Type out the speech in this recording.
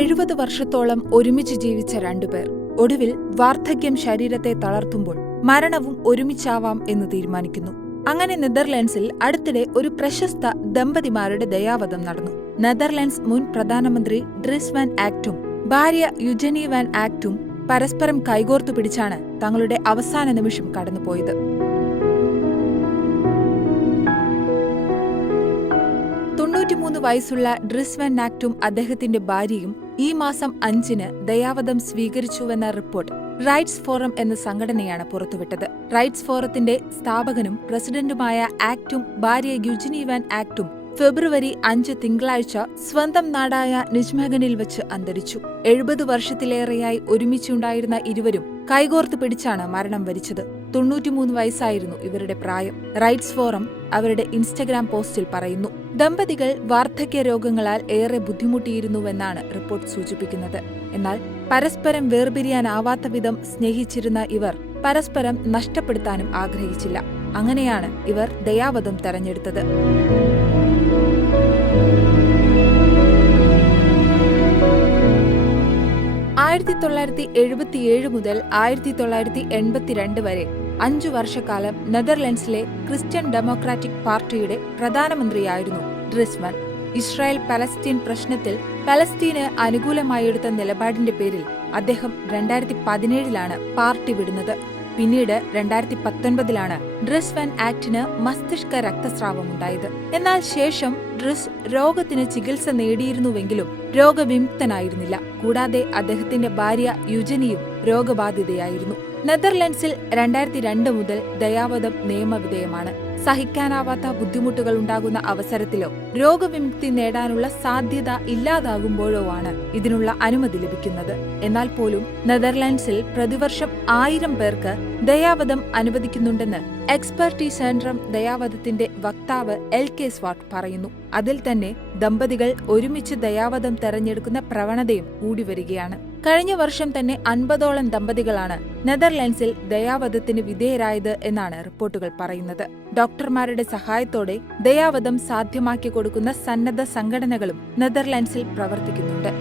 70 വർഷത്തോളം ഒരുമിച്ച് ജീവിച്ച രണ്ടുപേർ ഒടുവിൽ വാർദ്ധക്യം ശരീരത്തെ തളർത്തുമ്പോൾ മരണവും ഒരുമിച്ചാവാം എന്ന് തീരുമാനിക്കുന്നു. അങ്ങനെ നെതർലൻഡ്സിൽ അടുത്തിടെ ഒരു പ്രശസ്ത ദമ്പതിമാരുടെ ദയാവധം നടന്നു. നെതർലൻഡ്സ് മുൻ പ്രധാനമന്ത്രി ഡ്രിസ് വാൻ ആക്റ്റും ഭാര്യ യുജനി വാൻ ആക്റ്റും പരസ്പരം കൈകോർത്തു പിടിച്ചാണ് തങ്ങളുടെ അവസാന നിമിഷം കടന്നുപോയത്. 93 വയസ്സുള്ള ഡ്രിസ് വാൻ ആക്റ്റും അദ്ദേഹത്തിന്റെ ഭാര്യയും ഈ മാസം 5-ന് ദയാവധം സ്വീകരിച്ചുവെന്ന റിപ്പോർട്ട് റൈറ്റ്സ് ഫോറം എന്ന സംഘടനയാണ് പുറത്തുവിട്ടത്. റൈറ്റ്സ് ഫോറത്തിന്റെ സ്ഥാപകനും പ്രസിഡന്റുമായ ആക്റ്റും ഭാര്യ യുജനി വാൻ ആക്റ്റും ഫെബ്രുവരി 5 തിങ്കളാഴ്ച സ്വന്തം നാടായ നിജ്മഹനിൽ വെച്ച് അന്തരിച്ചു. 70 വർഷത്തിലേറെയായി ഒരുമിച്ചുണ്ടായിരുന്ന ഇരുവരും കൈകോർത്ത് പിടിച്ചാണ് മരണം വരിച്ചത്. 93 വയസ്സായിരുന്നു ഇവരുടെ പ്രായം. റൈറ്റ്സ് ഫോറം അവരുടെ ഇൻസ്റ്റഗ്രാം പോസ്റ്റിൽ പറയുന്നു. ദമ്പതികൾ വാർദ്ധക്യ രോഗങ്ങളാൽ ഏറെ ബുദ്ധിമുട്ടിയിരുന്നുവെന്നാണ് റിപ്പോർട്ട് സൂചിപ്പിക്കുന്നത്. എന്നാൽ പരസ്പരം വേർപിരിയാനാവാത്ത വിധം സ്നേഹിച്ചിരുന്ന ഇവർ പരസ്പരം നഷ്ടപ്പെടുത്താനും ആഗ്രഹിച്ചില്ല. അങ്ങനെയാണ് ഇവർ ദയാവധം തെരഞ്ഞെടുത്തത്. 1977 മുതൽ 1982 വരെ 5 വർഷക്കാലം നെതർലൻഡ്സിലെ ക്രിസ്ത്യൻ ഡെമോക്രാറ്റിക് പാർട്ടിയുടെ പ്രധാനമന്ത്രിയായിരുന്നു ഡ്രിസ് വാൻ. ഇസ്രായേൽ പലസ്തീൻ പ്രശ്നത്തിൽ പലസ്തീന് അനുകൂലമായെടുത്ത നിലപാടിന്റെ പേരിൽ അദ്ദേഹം 2017-ലാണ് പാർട്ടി വിടുന്നത്. പിന്നീട് 2019-ലാണ് ഡ്രിസ് വാൻ ആക്റ്റിന് മസ്തിഷ്ക രക്തസ്രാവമുണ്ടായത്. എന്നാൽ ശേഷം ഡ്രിസ് രോഗത്തിന് ചികിത്സ നേടിയിരുന്നുവെങ്കിലും രോഗവിമുക്തനായിരുന്നില്ല. കൂടാതെ അദ്ദേഹത്തിന്റെ ഭാര്യ യുജനിയും രോഗബാധിതയായിരുന്നു. നെതർലൻഡ്സിൽ 2002 മുതൽ ദയാവധം നിയമവിധേയമാണ്. സഹിക്കാനാവാത്ത ബുദ്ധിമുട്ടുകൾ ഉണ്ടാകുന്ന അവസരത്തിലോ രോഗവിമുക്തി നേടാനുള്ള സാധ്യത ഇല്ലാതാകുമ്പോഴോ ആണ് ഇതിനുള്ള അനുമതി ലഭിക്കുന്നത്. എന്നാൽ പോലും നെതർലൻഡ്സിൽ പ്രതിവർഷം 1000 പേർക്ക് ദയാവധം അനുവദിക്കുന്നുണ്ടെന്ന് എക്സ്പെർട്ടി സെൻട്രം ദയാവധത്തിന്റെ വക്താവ് LK സ്വാട്ട് പറയുന്നു. അതിൽ തന്നെ ദമ്പതികൾ ഒരുമിച്ച് ദയാവധം തെരഞ്ഞെടുക്കുന്ന പ്രവണതയും കൂടിവരികയാണ്. കഴിഞ്ഞ വർഷം തന്നെ 50ഓളം ദമ്പതികളാണ് നെതർലൻഡ്സിൽ ദയാവധത്തിന് വിധേയരായത് എന്നാണ് റിപ്പോർട്ടുകൾ പറയുന്നത്. ഡോക്ടർമാരുടെ സഹായത്തോടെ ദയാവധം സാധ്യമാക്കി കൊടുക്കുന്ന സന്നദ്ധ സംഘടനകളും നെതർലൻഡ്സിൽ പ്രവർത്തിക്കുന്നുണ്ട്.